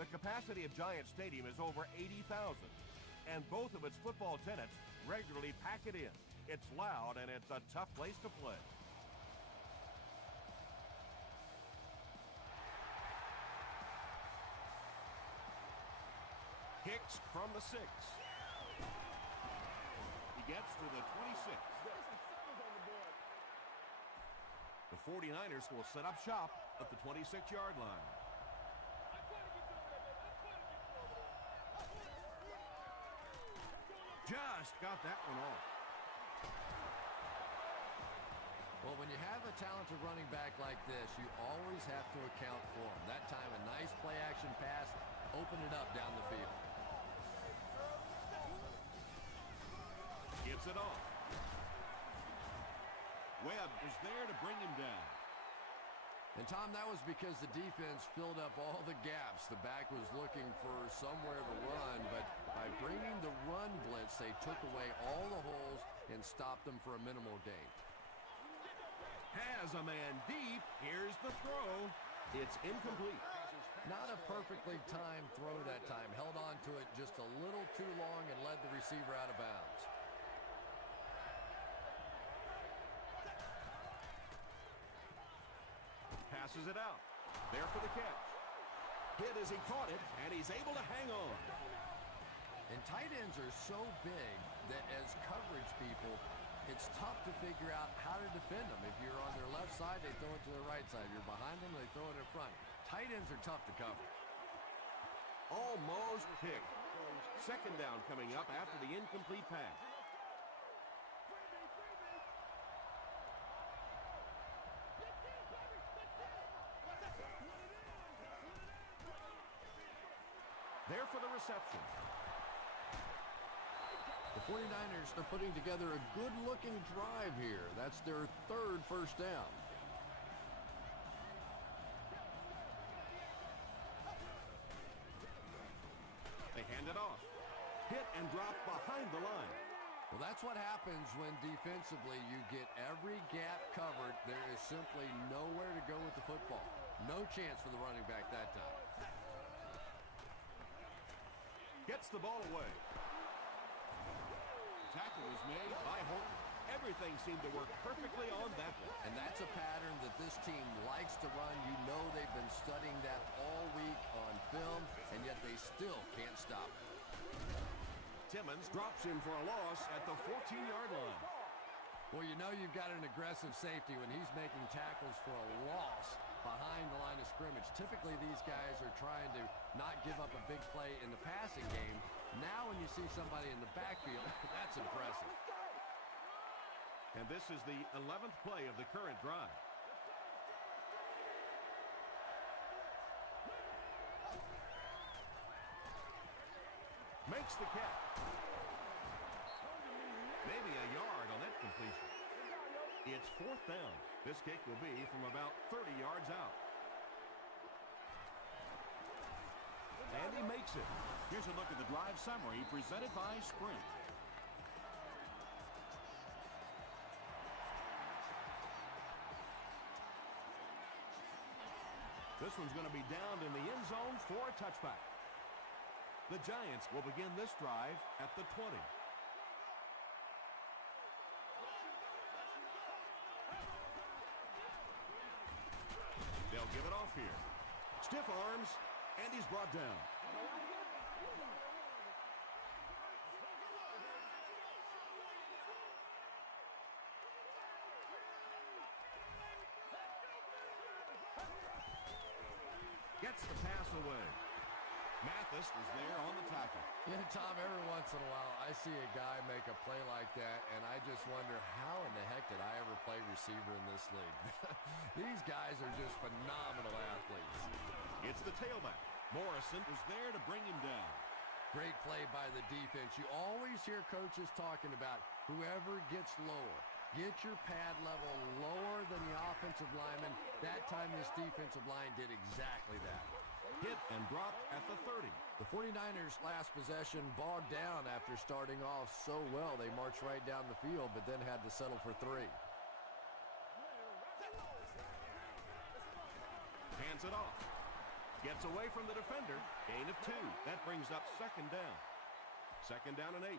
The capacity of Giant Stadium is over 80,000, and both of its football tenants regularly pack it in. It's loud and it's a tough place to play. Hicks from the 6. He gets to the 26. The 49ers will set up shop at the 26-yard line. Just got that one off. Well, when you have a talented running back like this, you always have to account for him. That time, a nice play-action pass opened it up down the field. Gives it off. Webb is there to bring him down. And, Tom, that was because the defense filled up all the gaps. The back was looking for somewhere to run, but by bringing the run blitz, they took away all the holes and stopped them for a minimal gain. Has a man deep. Here's the throw. It's incomplete. Not a perfectly timed throw that time. Held on to it just a little too long and led the receiver out of bounds. Passes it out. There for the catch. Hit as he caught it, and he's able to hang on. And tight ends are so big that as coverage people, it's tough to figure out how to defend them. If you're on their left side, they throw it to the right side. If you're behind them, they throw it in front. Tight ends are tough to cover. Almost picked. Second down coming up after the incomplete pass. There for the reception. The 49ers are putting together a good-looking drive here. That's their third first down. They hand it off. Hit and drop behind the line. Well, that's what happens when defensively you get every gap covered. There is simply nowhere to go with the football. No chance for the running back that time. Gets the ball away. Tackle is made by Horton. Everything seemed to work perfectly on that one. And that's a pattern that this team likes to run. You know they've been studying that all week on film, and yet they still can't stop it. Timmons drops him for a loss at the 14-yard line. Well, you know you've got an aggressive safety when he's making tackles for a loss behind the line of scrimmage. Typically, these guys are trying to not give up a big play in the passing game. Now when you see somebody in the backfield, that's impressive. And this is the 11th play of the current drive. Makes the catch. Maybe a yard on that completion. It's fourth down. This kick will be from about 30 yards out. And he makes it. Here's a look at the drive summary presented by Sprint. This one's going to be down in the end zone for a touchback. The Giants will begin this drive at the 20. They'll give it off here. Stiff arms, and he's brought down. Gets the pass away. Mathis is there on the tackle. Yeah, Tom, every once in a while I see a guy make a play like that, and I just wonder how in the heck did I ever play receiver in this league? These guys are just phenomenal athletes. It's the tailback. Morrison is there to bring him down. Great play by the defense. You always hear coaches talking about whoever gets lower. Get your pad level lower than the offensive lineman. That time this defensive line did exactly that. Hit and drop at the 30. The 49ers' last possession bogged down after starting off so well. They marched right down the field, but then had to settle for 3. Hands it off. Gets away from the defender. Gain of 2. That brings up second down. Second down and 8.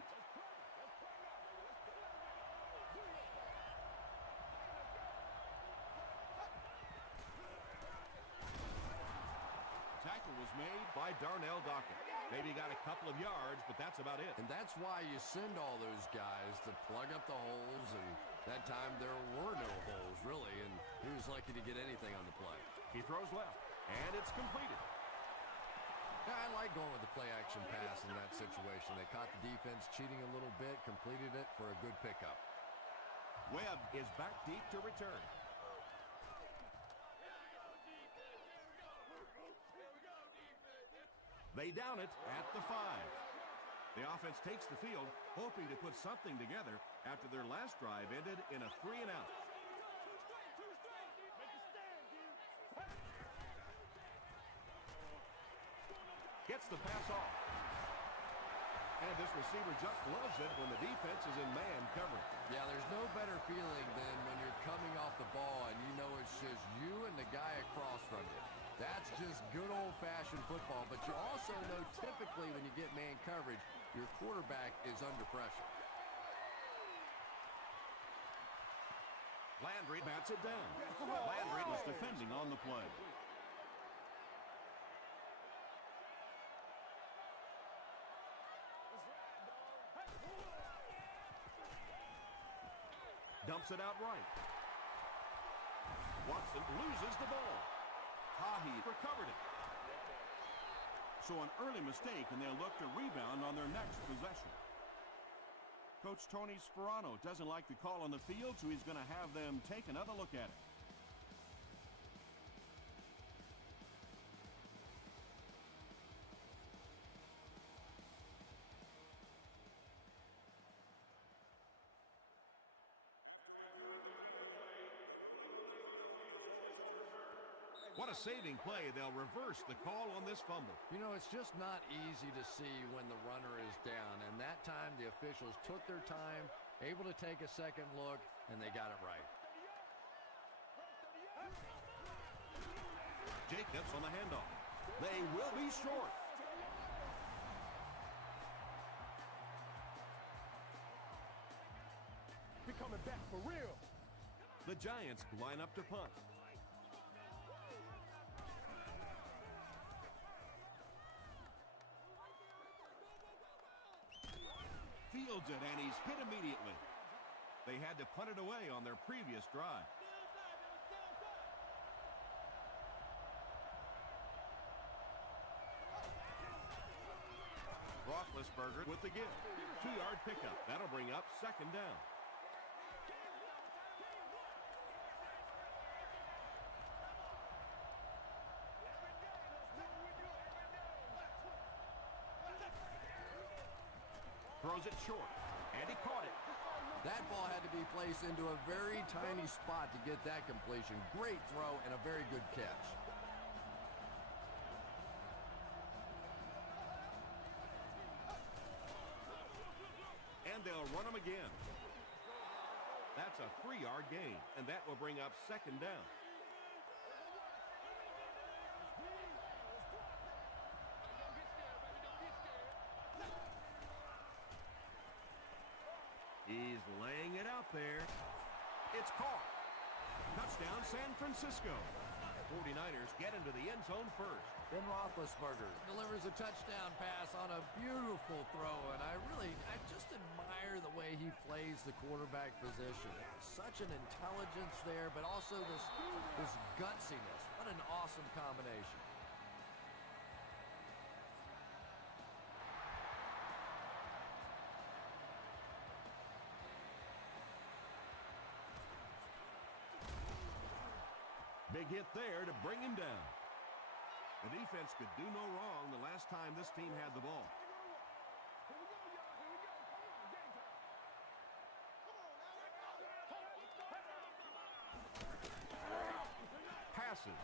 Tackle was made by Darnell Dockett. Maybe got a couple of yards, but that's about it. And that's why you send all those guys to plug up the holes, and that time there were no holes, really, and he was lucky to get anything on the play. He throws left, and it's completed. Yeah, I like going with the play-action pass in that situation. They caught the defense cheating a little bit, completed it for a good pickup. Webb is back deep to return. They down it at the 5. The offense takes the field, hoping to put something together after their last drive ended in a 3-and-out. Gets the pass off. And this receiver just loves it when the defense is in man coverage. Yeah, there's no better feeling than when you're coming off the ball and you know it's just you and the guy across from you. That's just good old-fashioned football, but you also know typically when you get man coverage, your quarterback is under pressure. Landry bats it down. Landry was defending on the play. Dumps it out right. Watson loses the ball. Tahi recovered it. So an early mistake, and they'll look to rebound on their next possession. Coach Tony Sperano doesn't like the call on the field, so he's going to have them take another look at it. What a saving play. They'll reverse the call on this fumble. You know, it's just not easy to see when the runner is down, and that time the officials took their time, able to take a second look, and they got it right. Jacobs on the handoff. They will be short. We're coming back for real. The Giants line up to punt. Fields it, and he's hit immediately. They had to punt it away on their previous drive. Roethlisberger with the give. 2-yard pickup. That'll bring up second down. Throws it short, and he caught it. That ball had to be placed into a very tiny spot to get that completion. Great throw and a very good catch. And they'll run him again. That's a 3-yard gain, and that will bring up second down. He's laying it out there. It's caught. Touchdown, San Francisco. 49ers get into the end zone first. Ben Roethlisberger delivers a touchdown pass on a beautiful throw, and I just admire the way he plays the quarterback position. Such an intelligence there, but also this gutsiness. What an awesome combination. Big hit there to bring him down. The defense could do no wrong the last time this team had the ball. Passes.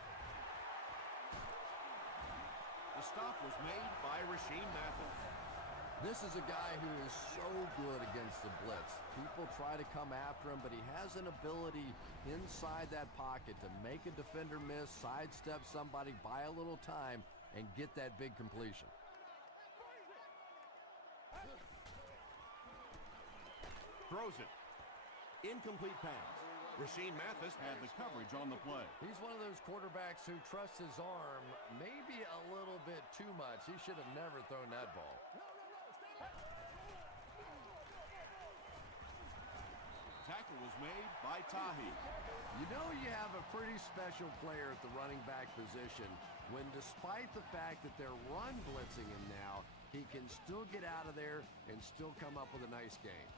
The stop was made by Rasheem Mathis. This is a guy who is so good against the blitz. People try to come after him, but he has an ability inside that pocket to make a defender miss, sidestep somebody, buy a little time, and get that big completion. Throws it. Incomplete pass. Rasheed Mathis had the coverage on the play. He's one of those quarterbacks who trusts his arm maybe a little bit too much. He should have never thrown that ball. Tackle was made by Tahi. You know you have a pretty special player at the running back position when, despite the fact that they're run blitzing him now, he can still get out of there and still come up with a nice game.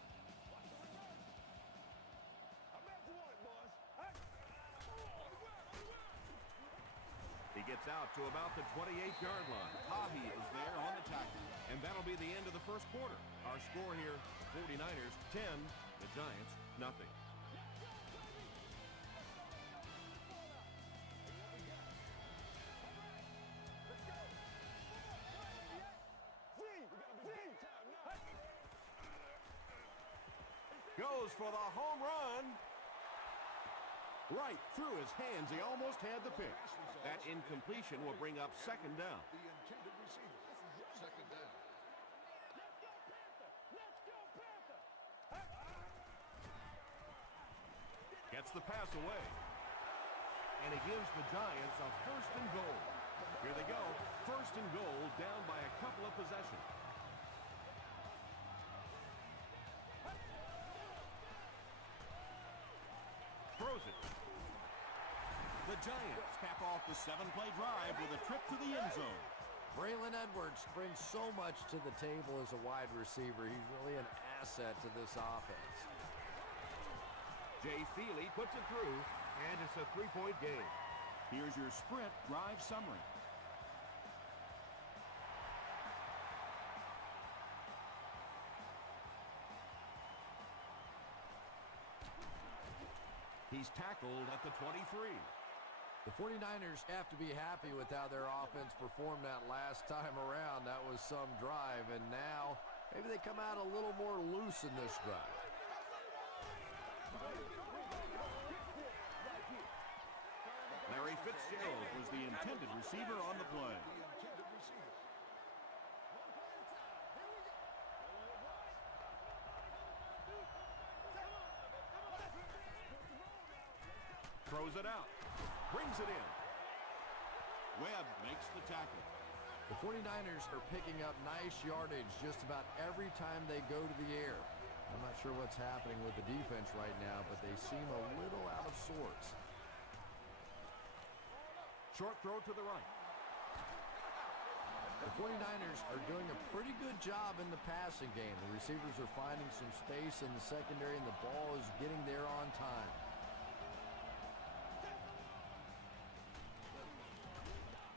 He gets out to about the 28-yard line. Tahi is there on the tackle. And that'll be the end of the first quarter. Our score here, 49ers 10, the Giants nothing. Goes for the home run. Right through his hands. He almost had the pick. That incompletion will bring up second down. The intended receiver. Second down. Gets the pass away. And he gives the Giants a first and goal. Here they go. First and goal, down by a couple of possessions. Throws it. The Giants cap off the 7-play drive with a trip to the end zone. Braylon Edwards brings so much to the table as a wide receiver. He's really an asset to this offense. Jay Feely puts it through, and it's a 3-point game. Here's your sprint drive summary. He's tackled at the 23. The 49ers have to be happy with how their offense performed that last time around. That was some drive, and now maybe they come out a little more loose in this drive. Larry Fitzgerald was the intended receiver on the play. Throws it out. Brings it in. Webb makes the tackle. The 49ers are picking up nice yardage just about every time they go to the air. I'm not sure what's happening with the defense right now, but they seem a little out of sorts. Short throw to the right. The 49ers are doing a pretty good job in the passing game. The receivers are finding some space in the secondary, and the ball is getting there on time.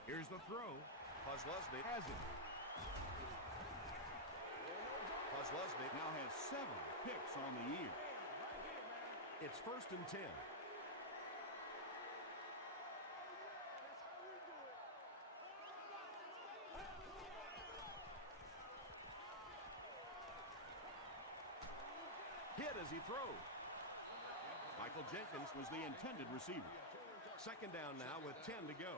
Here's the throw. Posluszny has it. Posluszny now has 7 picks on the year. It's first and 10. Hit as he throws. Michael Jenkins was the intended receiver. Second down now with 10 to go.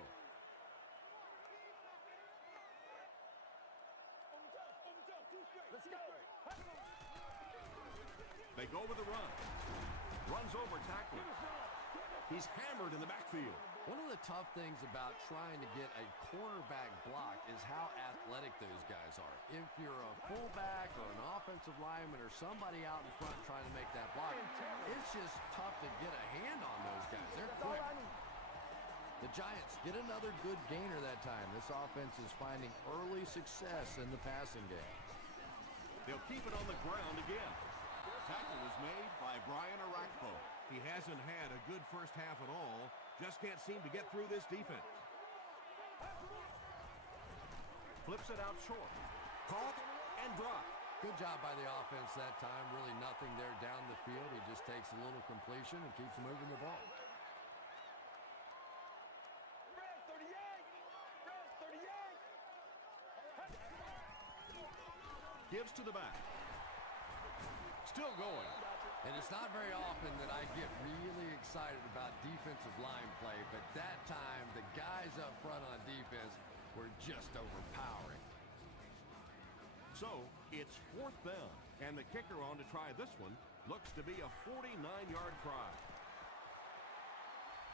They go with the run. Runs over tackler. He's hammered in the backfield. One of the tough things about trying to get a cornerback block is how athletic those guys are. If you're a fullback or an offensive lineman or somebody out in front trying to make that block, it's just tough to get a hand on those guys. They're quick. The Giants get another good gainer that time. This offense is finding early success in the passing game. They'll keep it on the ground again. Tackle was made by Brian Orakpo. He hasn't had a good first half at all. Just can't seem to get through this defense. Flips it out short. Caught and dropped. Good job by the offense that time. Really nothing there down the field. He just takes a little completion and keeps moving the ball. Gives to the back. Still going. And it's not very often that I get really excited about defensive line play, but that time the guys up front on defense were just overpowering. So, it's 4th down, and the kicker on to try this one looks to be a 49-yard try.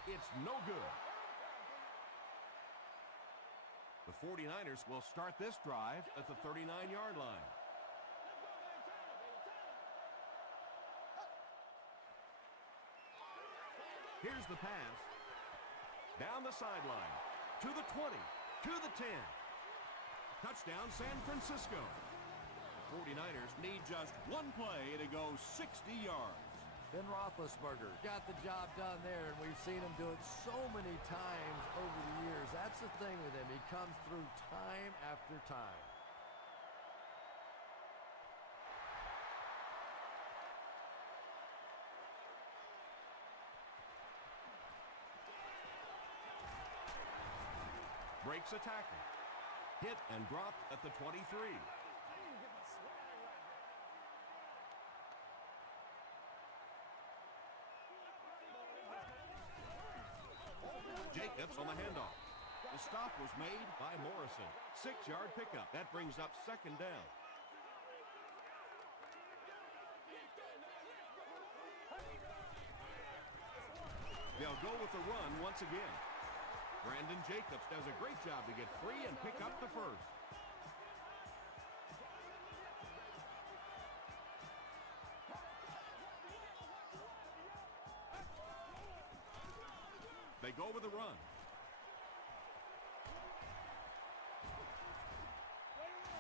It's no good. The 49ers will start this drive at the 39-yard line. Here's the pass. Down the sideline. To the 20. To the 10. Touchdown, San Francisco. The 49ers need just one play to go 60 yards. Ben Roethlisberger got the job done there, and we've seen him do it so many times over the years. That's the thing with him. He comes through time after time. Breaks a tackle. Hit and dropped at the 23. Jacobs on the handoff. The stop was made by Morrison. 6-yard pickup. That brings up 2nd down. They'll go with the run once again. Brandon Jacobs does a great job to get free and pick up the first. They go with the run.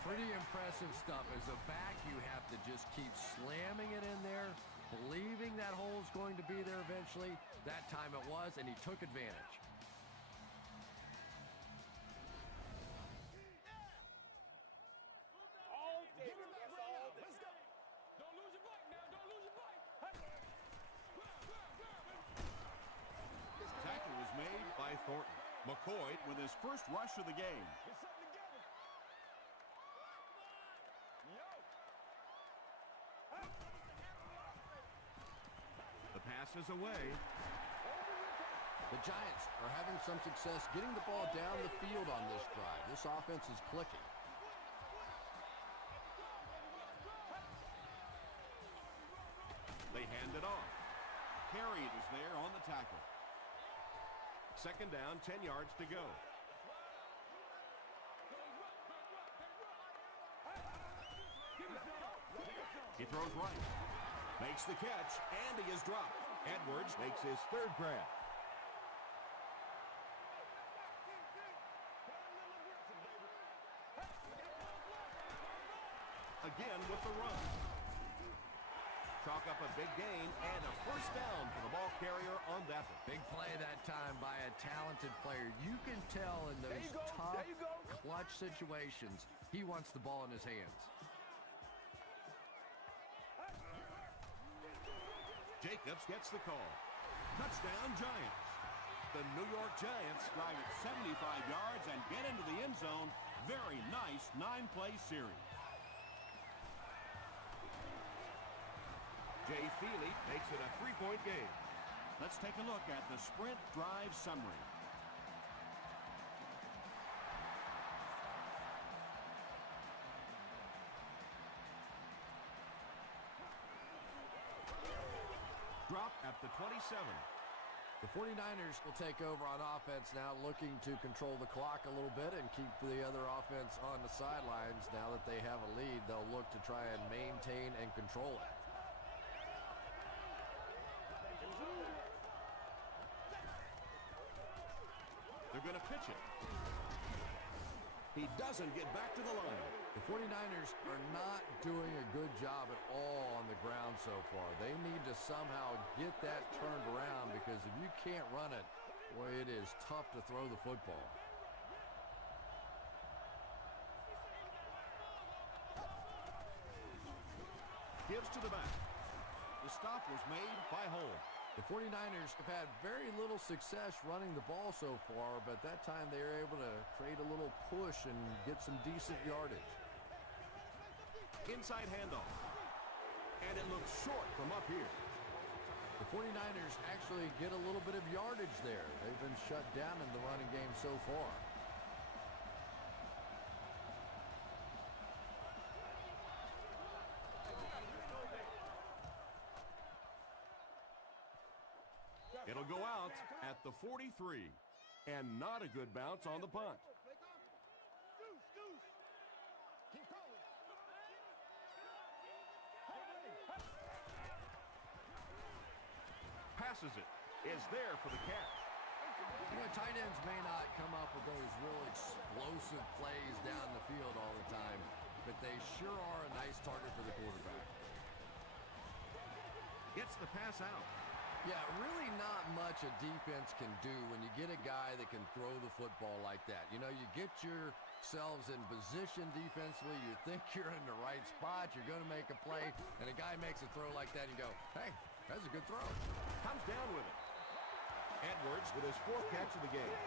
Pretty impressive stuff. As a back, you have to just keep slamming it in there, believing that hole's going to be there eventually. That time it was, and he took advantage. Tackle was made by Thornton. McCoy with his first rush of the game. The pass is away. The Giants are having some success getting the ball down the field on this drive. This offense is clicking. They hand it off. Carey is there on the tackle. 2nd down, 10 yards to go. He throws right. Makes the catch, and he is dropped. Edwards makes his 3rd grab. Again with the run. Chalk up a big gain and a 1st down for the ball carrier on that one. Big play that time by a talented player. You can tell in those tough, clutch situations, he wants the ball in his hands. Jacobs gets the call. Touchdown, Giants. The New York Giants drive it 75 yards and get into the end zone. Very nice 9-play series. Jay Feely makes it a 3-point game. Let's take a look at the sprint drive summary. Drop at the 27. The 49ers will take over on offense now, looking to control the clock a little bit and keep the other offense on the sidelines. Now that they have a lead, they'll look to try and maintain and control it. They're going to pitch it. He doesn't get back to the line. The 49ers are not doing a good job at all on the ground so far. They need to somehow get that turned around, because if you can't run it, boy, it is tough to throw the football. Gives to the back. The stop was made by Holmes. The 49ers have had very little success running the ball so far, but that time they were able to create a little push and get some decent yardage. Inside handoff. And it looks short from up here. The 49ers actually get a little bit of yardage there. They've been shut down in the running game so far. It'll go out at the 43. And not a good bounce on the punt. Passes it. Is there for the catch. You know, tight ends may not come up with those real explosive plays down the field all the time, but they sure are a nice target for the quarterback. Gets the pass out. Yeah, really not much a defense can do when you get a guy that can throw the football like that. You know, you get yourselves in position defensively, you think you're in the right spot, you're going to make a play, and a guy makes a throw like that, and you go, hey, that's a good throw. Comes down with it. Edwards with his 4th catch of the game.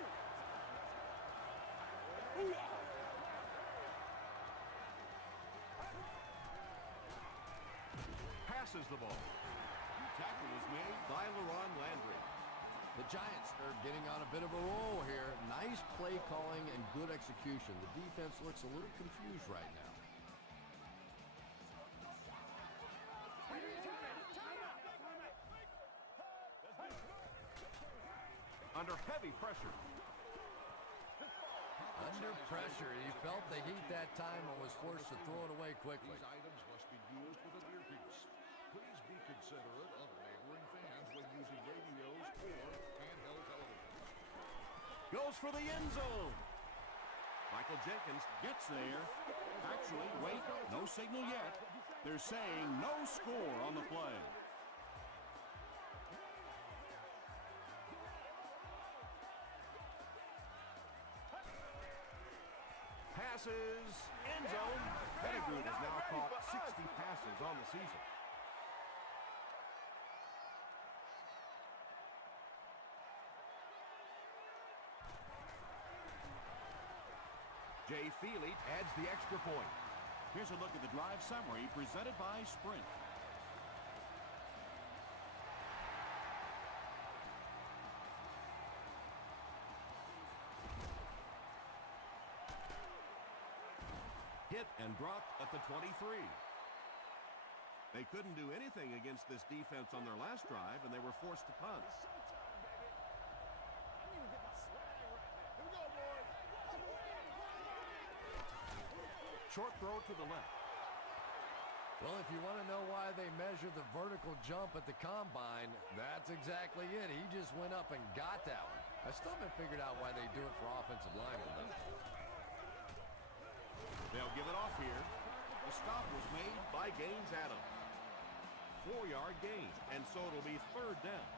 Passes the ball. Tackle was made by LaRon Landry. The Giants are getting on a bit of a roll here. Nice play calling and good execution. The defense looks a little confused right now. Under heavy pressure. Under pressure. He felt the heat that time and was forced to throw it away quickly. These items must be used with an earpiece. Please be considerate of neighboring fans when using radios or handheld televisions. Goes for the end zone. Michael Jenkins gets there. Actually, wait, no signal yet. They're saying no score on the play. Passes, end zone. Pettigrew has now caught 60 passes on the season. Jay Feely adds the extra point. Here's a look at the drive summary presented by Sprint. Hit and dropped at the 23. They couldn't do anything against this defense on their last drive, and they were forced to punt. Short throw to the left. Well, if you want to know why they measure the vertical jump at the combine, that's exactly it. He just went up and got that one. I still haven't figured out why they do it for offensive linemen, though. They'll give it off here. The stop was made by Gaines Adams. 4-yard gain, and so it'll be 3rd down.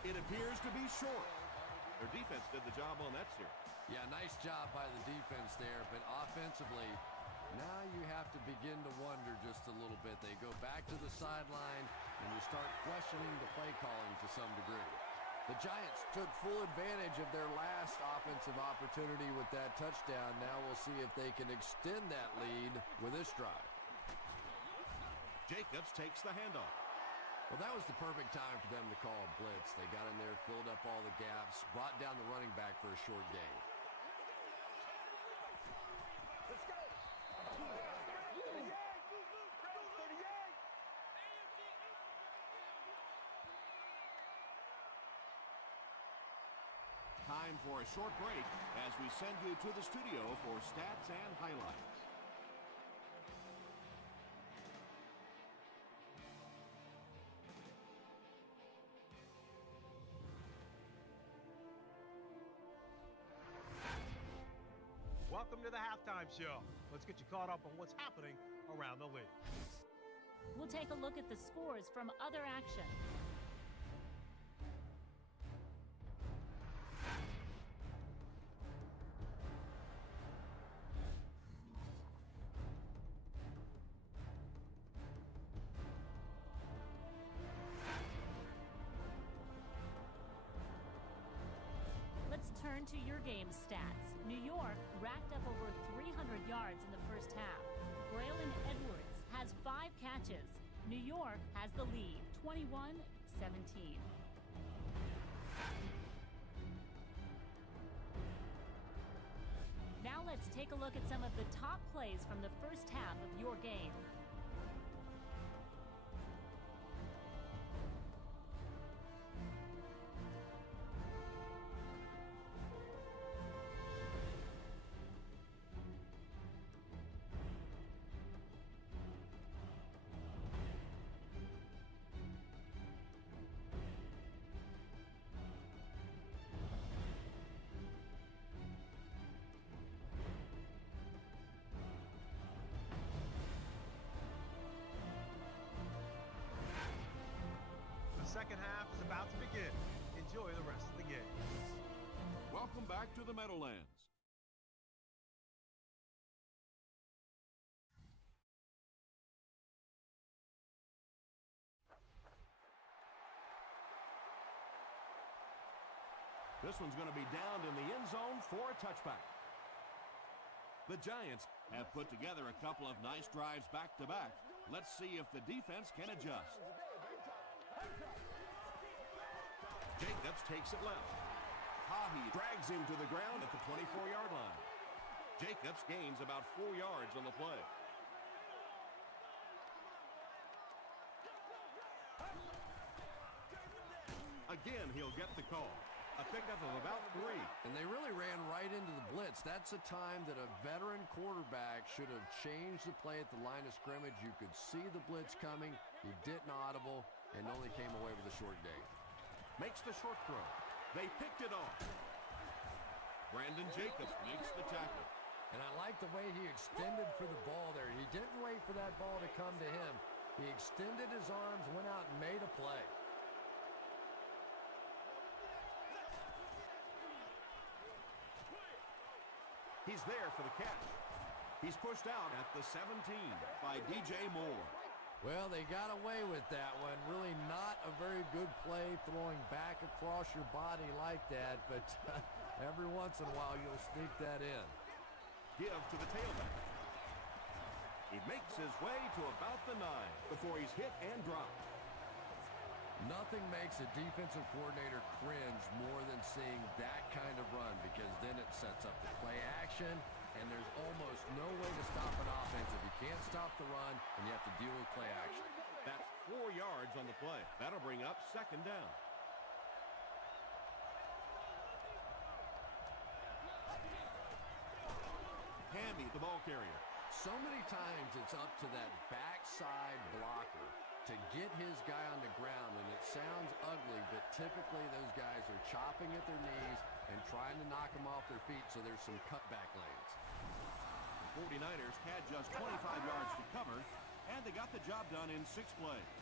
It appears to be short. Their defense did the job on that series. Yeah, nice job by the defense there, but offensively, now you have to begin to wonder just a little bit. They go back to the sideline, and you start questioning the play calling to some degree. The Giants took full advantage of their last offensive opportunity with that touchdown. Now we'll see if they can extend that lead with this drive. Jacobs takes the handoff. Well, that was the perfect time for them to call a blitz. They got in there, filled up all the gaps, brought down the running back for a short gain. Let's go. Time for a short break as we send you to the studio for stats and highlights. Welcome to the halftime show. Let's get you caught up on what's happening around the league. We'll take a look at the scores from other action. turn to your game's stats. New York racked up over 300 yards in the first half. Braylon Edwards has 5 catches. New York has the lead, 21-17. Now let's take a look at some of the top plays from the first half of your game. Second half is about to begin. Enjoy the rest of the game. Welcome back to the Meadowlands. This one's going to be downed in the end zone for a touchback. The Giants have put together a couple of nice drives back-to-back. Let's see if the defense can adjust. Jacobs takes it left. Hahi drags him to the ground at the 24-yard line. Jacobs gains about 4 yards on the play. Again, he'll get the call. A pickup of about 3. And they really ran right into the blitz. That's a time that a veteran quarterback should have changed the play at the line of scrimmage. You could see the blitz coming. He didn't audible and only came away with a short gain. Makes the short throw. They picked it off. Brandon Jacobs makes the tackle. And I like the way he extended for the ball there. He didn't wait for that ball to come to him. He extended his arms, went out and made a play. He's there for the catch. He's pushed out at the 17 by DJ Moore. Well, they got away with that one. Really not a very good play throwing back across your body like that, but every once in a while you'll sneak that in. Give to the tailback. He makes his way to about the 9 before he's hit and dropped. Nothing makes a defensive coordinator cringe more than seeing that kind of run, because then it sets up the play action, and there's almost no way to stop an offense if you can't stop the run and you have to deal with play action. That's 4 yards on the play. That'll bring up second down. Hamby, the ball carrier. So many times it's up to that backside blocker to get his guy on the ground, and it sounds ugly, but typically those guys are chopping at their knees and trying to knock them off their feet, so there's some cutback lanes. The 49ers had just 25 yards to cover, and they got the job done in 6 plays.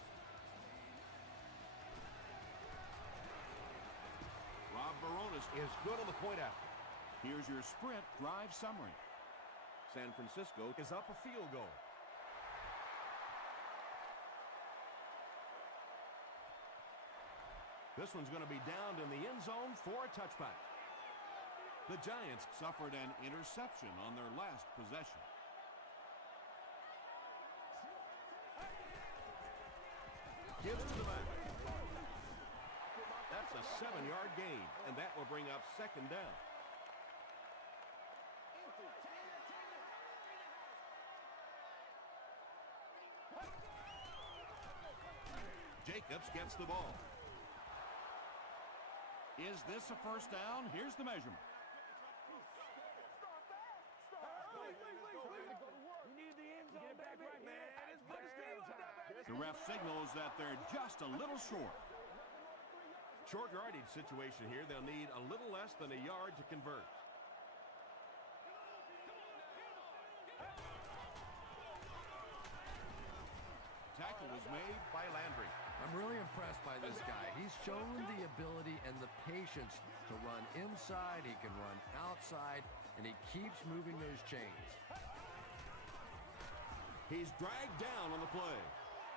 Rob Baronis is good on the point after. Here's your sprint drive summary. San Francisco is up a field goal. This one's going to be downed in the end zone for a touchback. The Giants suffered an interception on their last possession. Gives to the back. That's a 7-yard gain, and that will bring up second down. Jacobs gets the ball. Is this a first down? Here's the measurement. The ref signals that they're just a little short. Short yardage situation here. They'll need a little less than a yard to convert. Tackle was made by Landry. I'm really impressed by this guy. He's shown the ability and the patience to run inside, he can run outside, and he keeps moving those chains. He's dragged down on the play.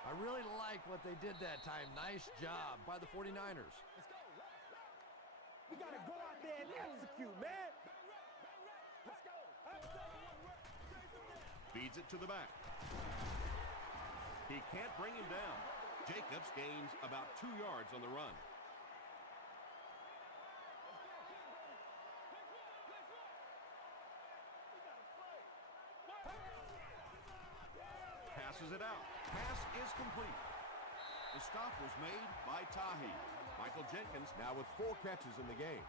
I really like what they did that time. Nice job by the 49ers. We got to go out man, execute, man. Feeds it to the back. He can't bring him down. Jacobs gains about 2 yards on the run. Passes it out. Pass is complete. The stop was made by Tahi. Michael Jenkins now with 4 catches in the game.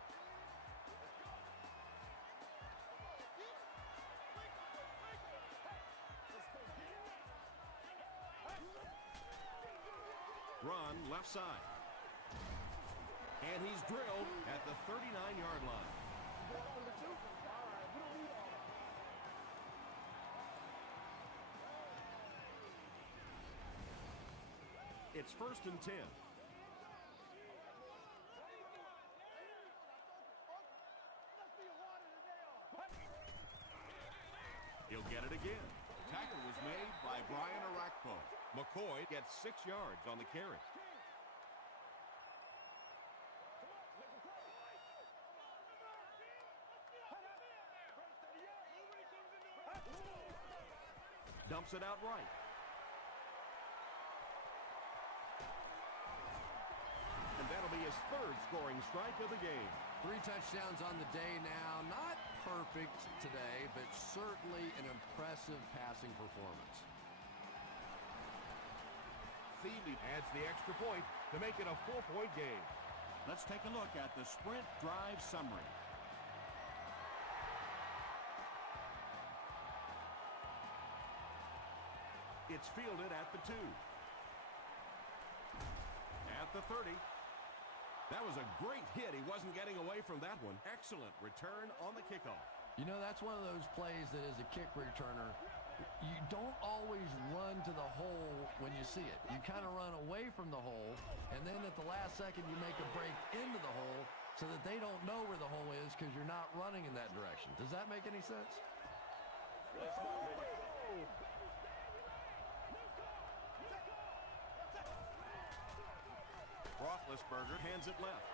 Run left side. And he's drilled at the 39-yard line. It's 1st and 10. He'll get it again. Tackle was made by Brian Arakpo. McCoy gets 6 yards on the carry. Dumps it out right. And that'll be his 3rd scoring strike of the game. 3 touchdowns on the day now. Not perfect today, but certainly an impressive passing performance. Thielen adds the extra point to make it a 4-point game. Let's take a look at the sprint drive summary. It's fielded at the 2. At the 30. That was a great hit. He wasn't getting away from that one. Excellent return on the kickoff. You know, that's one of those plays that as a kick returner, you don't always run to the hole when you see it. You kind of run away from the hole, and then at the last second you make a break into the hole so that they don't know where the hole is because you're not running in that direction. Does that make any sense? Roethlisberger hands it left.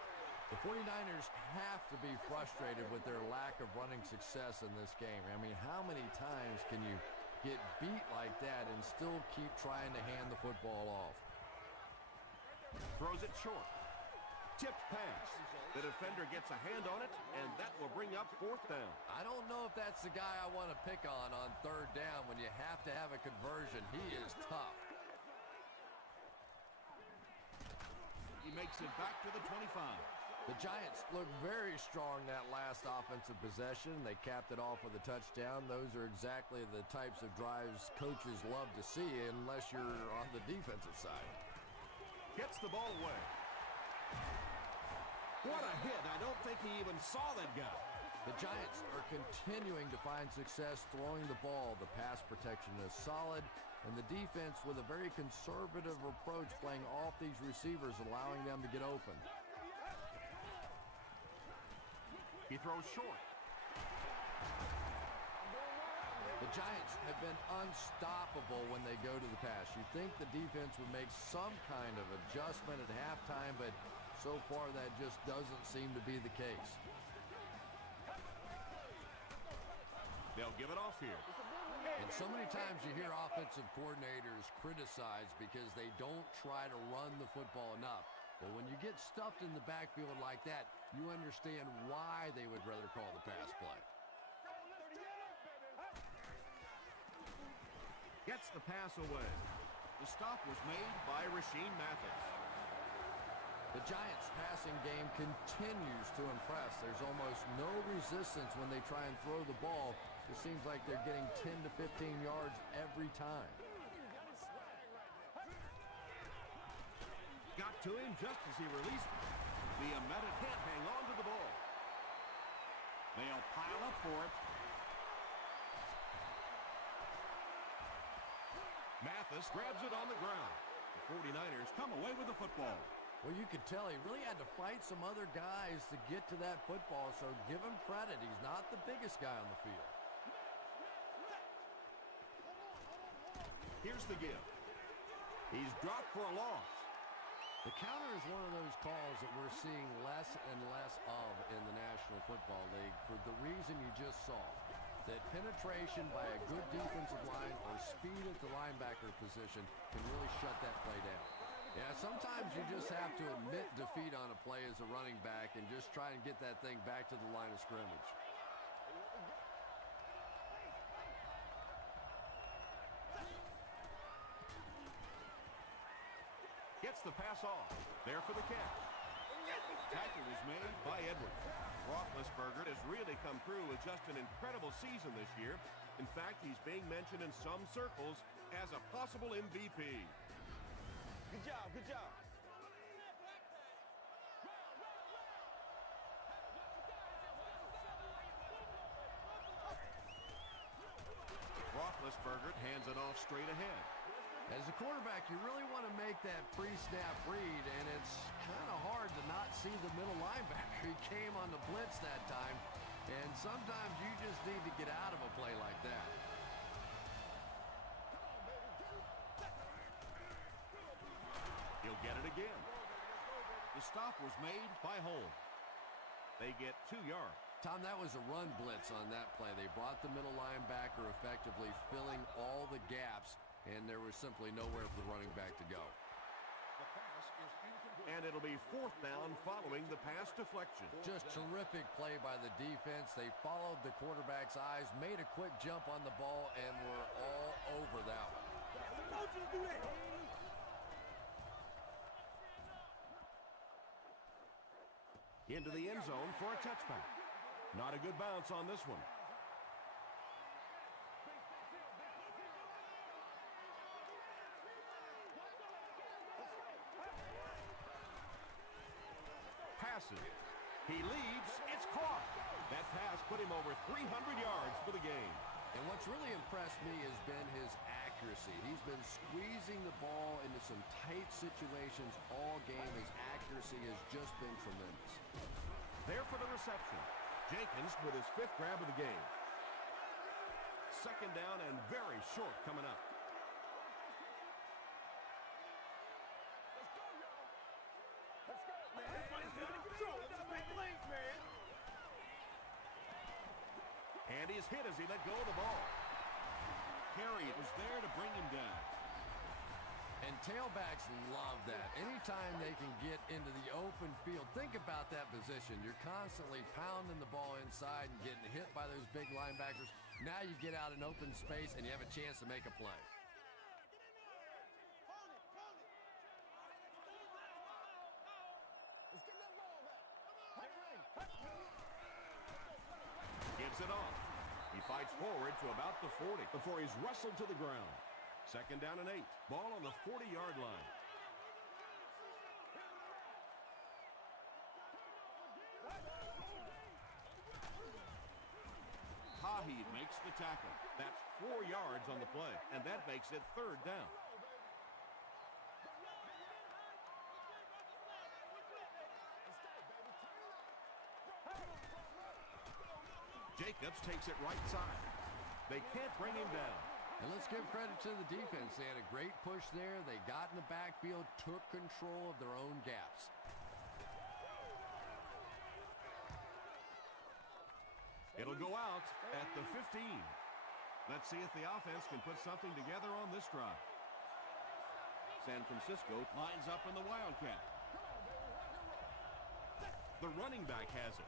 The 49ers have to be frustrated with their lack of running success in this game. I mean, how many times can you get beat like that and still keep trying to hand the football off? Throws it short. Tipped pass. The defender gets a hand on it, and that will bring up 4th down. I don't know if that's the guy I want to pick on 3rd down when you have to have a conversion. He is tough. He makes it back to the 25. The Giants look very strong that last offensive possession. They capped it off with a touchdown. Those are exactly the types of drives coaches love to see unless you're on the defensive side. Gets the ball away. What a hit. I don't think he even saw that guy. The Giants are continuing to find success throwing the ball. The pass protection is solid, and the defense with a very conservative approach playing off these receivers, allowing them to get open. He throws short. The Giants have been unstoppable when they go to the pass. You think the defense would make some kind of adjustment at halftime, but so far that just doesn't seem to be the case. They'll give it off here. And so many times you hear offensive coordinators criticized because they don't try to run the football enough. But when you get stuffed in the backfield like that, you understand why they would rather call the pass play. Gets the pass away. The stop was made by Rashean Mathis. The Giants' passing game continues to impress. There's almost no resistance when they try and throw the ball. It seems like they're getting 10 to 15 yards every time. Got to him just as he released it. The Ameta can't hang on to the ball. They'll pile up for it. Mathis grabs it on the ground. The 49ers come away with the football. Well, you could tell he really had to fight some other guys to get to that football, so give him credit. He's not the biggest guy on the field. Here's the give. He's dropped for a loss. The counter is one of those calls that we're seeing less and less of in the National Football League for the reason you just saw. That penetration by a good defensive line or speed at the linebacker position can really shut that play down. Yeah, sometimes you just have to admit defeat on a play as a running back and just try and get that thing back to the line of scrimmage. Gets the pass off. There for the catch. Tackle is made by Edwards. Roethlisberger has really come through with just an incredible season this year. In fact, he's being mentioned in some circles as a possible MVP. Good job, good job. Roethlisberger hands it off straight ahead. As a quarterback, you really want to make that pre-snap read, and it's kind of hard to not see the middle linebacker. He came on the blitz that time, and sometimes you just need to get out of a play like that. He'll get it again. The stop was made by Holmes. They get 2 yards. Tom, that was a run blitz on that play. They brought the middle linebacker effectively, filling all the gaps, and there was simply nowhere for the running back to go. And it'll be 4th down following the pass deflection. Just terrific play by the defense. They followed the quarterback's eyes, made a quick jump on the ball, and were all over that one. Into the end zone for a touchback. Not a good bounce on this one. Passes. He leads. It's caught. That pass put him over 300 yards for the game. And what's really impressed me has been his accuracy. He's been squeezing the ball into some tight situations all game. His accuracy has just been tremendous. There for the reception. Jenkins with his 5th grab of the game. 2nd down and very short coming up. And he's hit as he let go of the ball. Carey was there to bring him down. And tailbacks love that. Anytime they can get into the open field, think about that position. You're constantly pounding the ball inside and getting hit by those big linebackers. Now you get out in open space and you have a chance to make a play. Gives it off. He fights forward to about the 40 before he's wrestled to the ground. 2nd down and 8. Ball on the 40-yard line. Haheed makes the tackle. That's 4 yards on the play, and that makes it 3rd down. Jacobs takes it right side. They can't bring him down. And let's give credit to the defense. They had a great push there. They got in the backfield, took control of their own gaps. It'll go out at the 15. Let's see if the offense can put something together on this drive. San Francisco lines up in the Wildcat. The running back has it.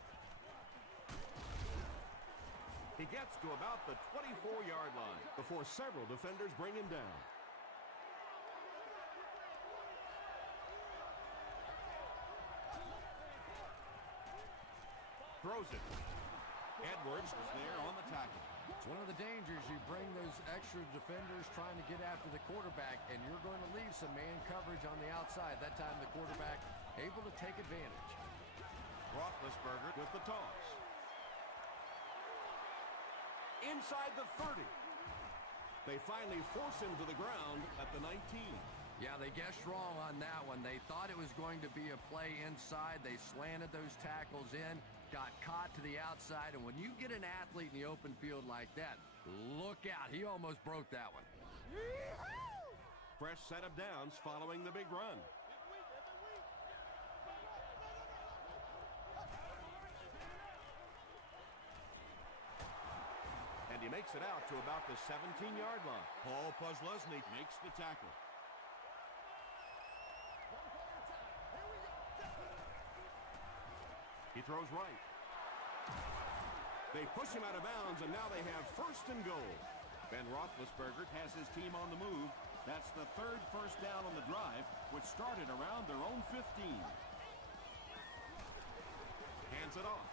He gets to about the 24-yard line before several defenders bring him down. Throws it. Edwards is there on the tackle. It's one of the dangers. You bring those extra defenders trying to get after the quarterback, and you're going to leave some man coverage on the outside. That time the quarterback able to take advantage. Roethlisberger with the toss. Inside the 30. They finally force him to the ground at the 19. Yeah, they guessed wrong on that one. They thought it was going to be a play inside. They slanted those tackles in, got caught to the outside, and when you get an athlete in the open field like that, look out. He almost broke that one. Fresh set of downs following the big run. makes it out to about the 17-yard line. Paul Posluszny makes the tackle. He throws right. They push him out of bounds, and now they have first and goal. Ben Roethlisberger has his team on the move. That's the third first down on the drive, which started around their own 15. Hands it off.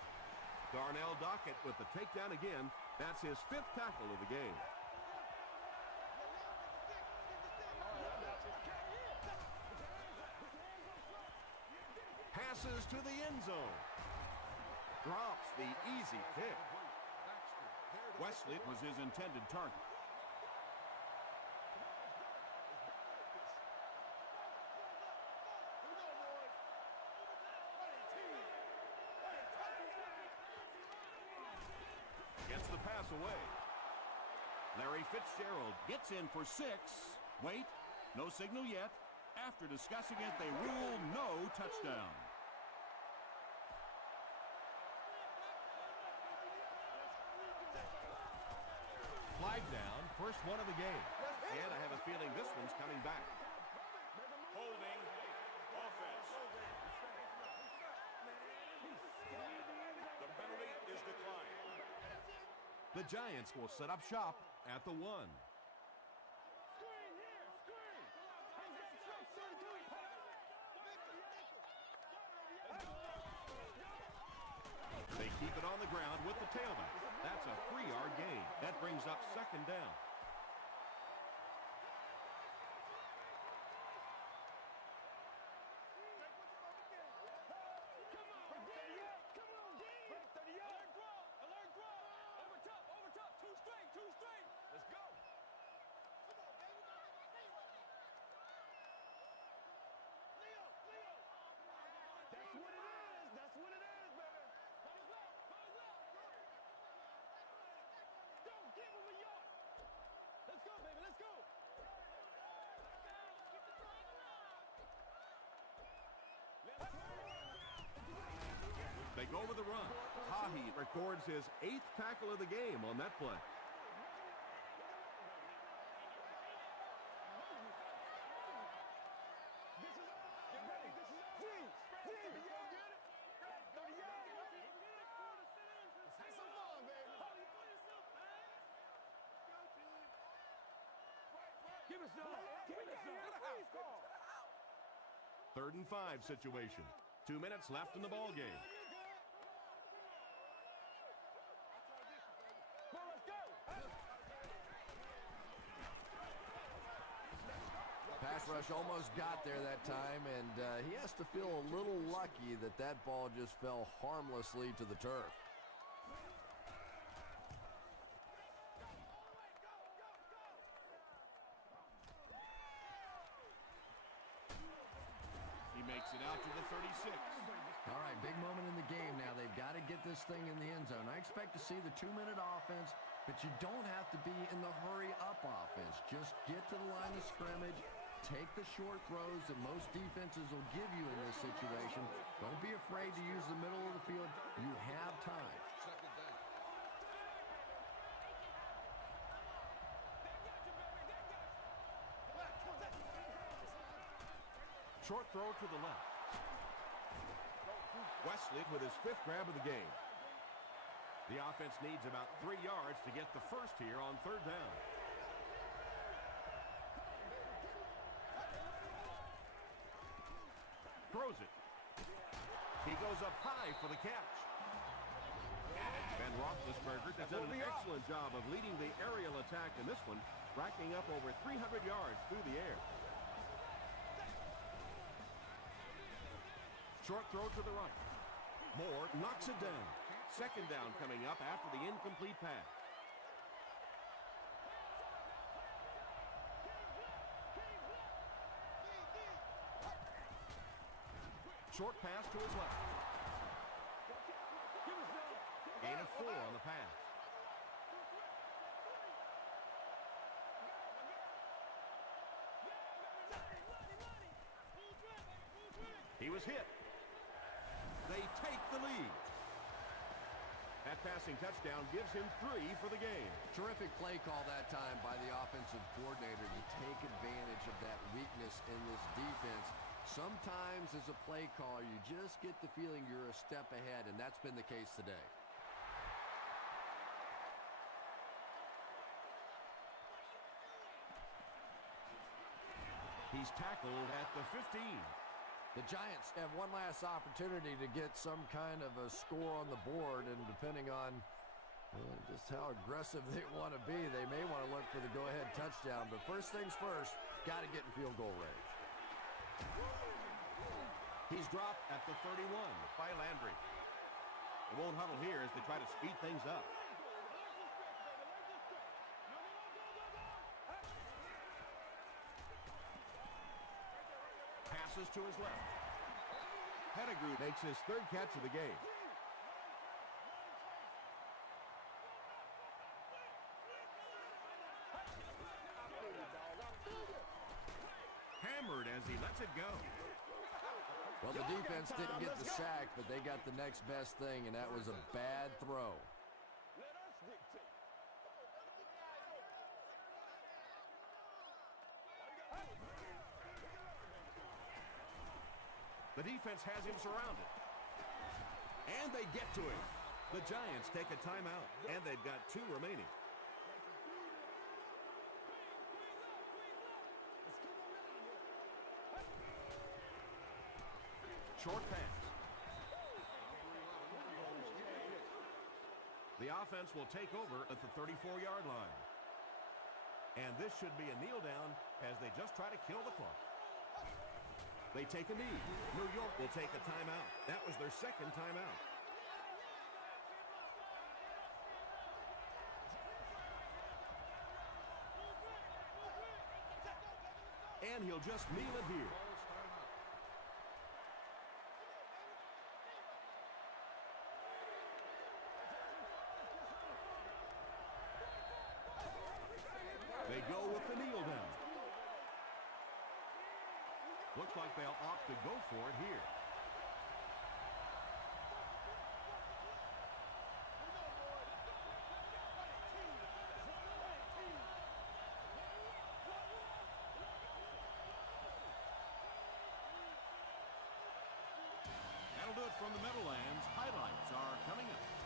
Darnell Dockett with the takedown again. That's his 5th tackle of the game. Passes to the end zone. Drops the easy pick. Wesley was his intended target. Gets the pass away. Larry Fitzgerald gets in for 6. Wait, no signal yet. After discussing it, they rule no touchdown. Flag down, first one of the game. And I have a feeling this one's coming back. Holding offense. The penalty is declined. The Giants will set up shop at the 1. They keep it on the ground with the tailback. That's a 3-yard gain. That brings up second down. They go with the run. Hahi records his 8th tackle of the game on that play. Third and 5 situation. 2 minutes left in the ball game. Pass rush almost got there that time, and he has to feel a little lucky that that ball just fell harmlessly to the turf. He makes it out to the 36. All right, big moment in the game now. They've got to get this thing in the end zone. I expect to see the 2-minute offense, but you don't have to be in the hurry-up offense. Just get to the line of scrimmage, take the short throws that most defenses will give you in this situation. Don't be afraid to use the middle of the field. You have time. Second down. Short throw to the left. Wesley with his 5th grab of the game. The offense needs about 3 yards to get the first here on 3rd down. Throws it. He goes up high for the catch. Ben Roethlisberger has done an excellent job of leading the aerial attack in this one, racking up over 300 yards through the air. Short throw to the right. Moore knocks it down. Second down coming up after the incomplete pass. Short pass to his left. Gain of 4 on the pass. He was hit. They take the lead. That passing touchdown gives him 3 for the game. Terrific play call that time by the offensive coordinator to take advantage of that weakness in this defense. Sometimes as a play caller, you just get the feeling you're a step ahead, and that's been the case today. He's tackled at the 15. The Giants have one last opportunity to get some kind of a score on the board, and depending on just how aggressive they want to be, they may want to look for the go-ahead touchdown. But first things first, got to get in field goal range. He's dropped at the 31 by Landry. They won't huddle here as they try to speed things up. Passes to his left. Pettigrew makes his 3rd catch of the game. Hammered as he lets it go. Well, the defense didn't get the sack, but they got the next best thing, and that was a bad throw. The defense has him surrounded. And they get to him. The Giants take a timeout, and they've got 2 remaining. Short pass. The offense will take over at the 34-yard line. And this should be a kneel down as they just try to kill the clock. They take a knee. New York will take a timeout. That was their 2nd timeout. And he'll just kneel it here. They go with the kneel down. Looks like they'll opt to go for it here. That'll do it from the Meadowlands. Highlights are coming up.